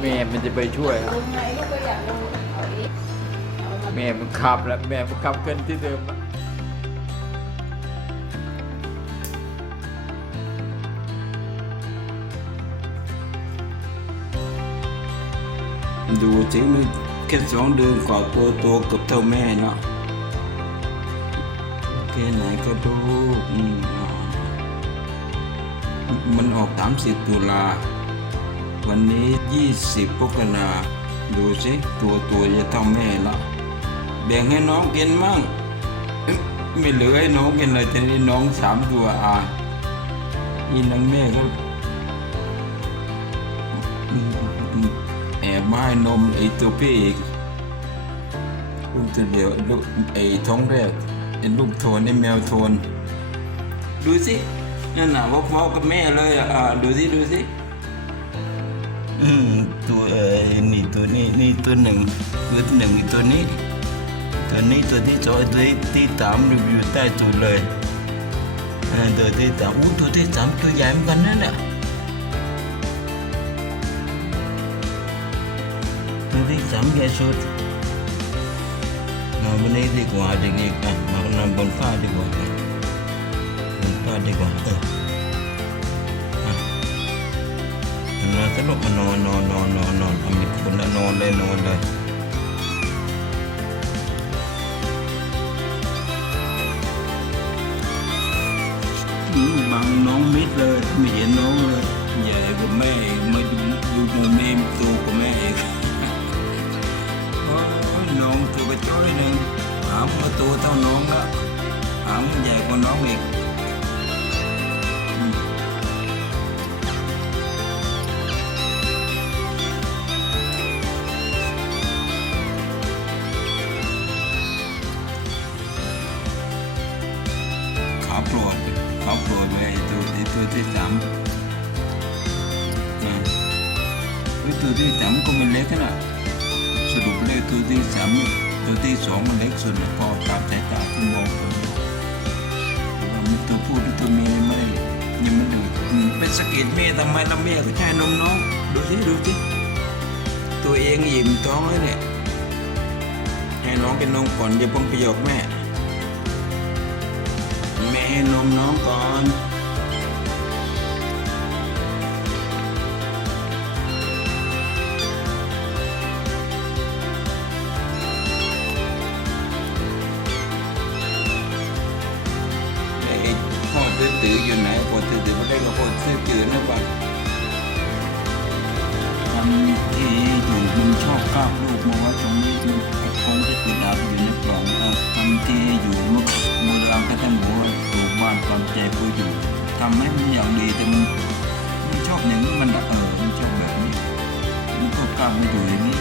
แม่มันจะไปช่วยอยากลงเอาอีกเอามาแม่มันขับแล้วแม่มันขับเกินที่เดิมดูสิมันแค่สองเดือนกว่าตัวโตเกับเท่าแม่เนาะแค่ไหนก็ดูมมันออกสามสิบตุลา วันนี้ยี่สิบพกราดูสิตัวตัวจะเท่าแม่ละแบ่งให้น้องกินมั่ง ไม่เหลือให้น้องกินเลยแต่นี่น้องสามตัวอาอีนังแม่ก็แอบมาให้นมไอตัวพี่อีกลูกตัวเดียวลูกไอท้องแรกไอลูกโทนไอแมวโทน ดูสินั่นน่ะว่าพ่อกับแม่เลยอะอะดูสิดูสิ อืมตัวเอ้นี่ตัวนี้นี่ตัวหนึ่งตัวที่หนึ่งอีกตัวนี้ ตัวนี้ตัวที่สองตัวที่สามอยู่อยู่ใต้ตัวเลยอ่าตัวที่สามอู้ตัวที่สามตัวใหญ่เหมือนกันนั่นแหละตัวที่สามใหญ่สุดมาวันนี้ดีกว่าเด็กๆอะมานอนบนฝ้าดีกว่าบนฝ้าดีกว่าเออ นอนสนุกนอนนอนนอนนอนนอนเอามีคนละนอนเลยนอนเลยอืมบังน้องมิดเลยไม่เห็นน้องเลยใหญ่กว่าแม่อีกมาดูดูมุมนี้โตกว่าแม่อีกโอ้ยน้องตัวกระจ้อยหนึ่งหามมาตัวเท่าน้องละหามใหญ่กว่าน้องอีก ขาโปรดขาโปรดเลยตัวไอ้ตัวที่สามตัวที่สามก็ไม่เล็กนะสรุปเลขตัวที่สามตัวที่สองมันเล็กสุดนะพอตามสายตาที่มองดูว่ามีตัวผู้ตัวเมียไม่ยังไม่ดูอืมเป็นสะเก็ดเมียทำไมละเมียก็แค่นมน้องดูสิดูสิตัวเองอิ่มท้องแล้เนี่ยให้น้องกินนมก่อนอย่าเพิ่งไปหยอกแม่ แม่ให้นมน้องก่อนไอ้พ่อตื้อตื้ออยู่ไหนพ่อตื้อตื้อไม่ได้ก็พ่อตื้อตื้อนะบ้างทำที่อยู่มันชอบก้าวลูกมา อยู่ทำให้มันอย่างดีแต่มันมันชอบอย่างนี้มันเออมันชอบแบบนี้มันก็กล้ามาอยู่อย่างนี้